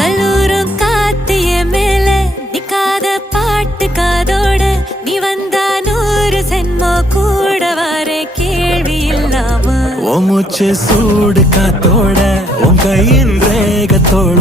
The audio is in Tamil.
கல்லூரும் காத்து என் மேல நிக்காத பாட்டு காதோட நீ வந்தா 100 சென்மோ கூட வர கேள்வி இல்லாம மூச்சு சூடு காத்தோட உன் கையின் ரேகத்தோட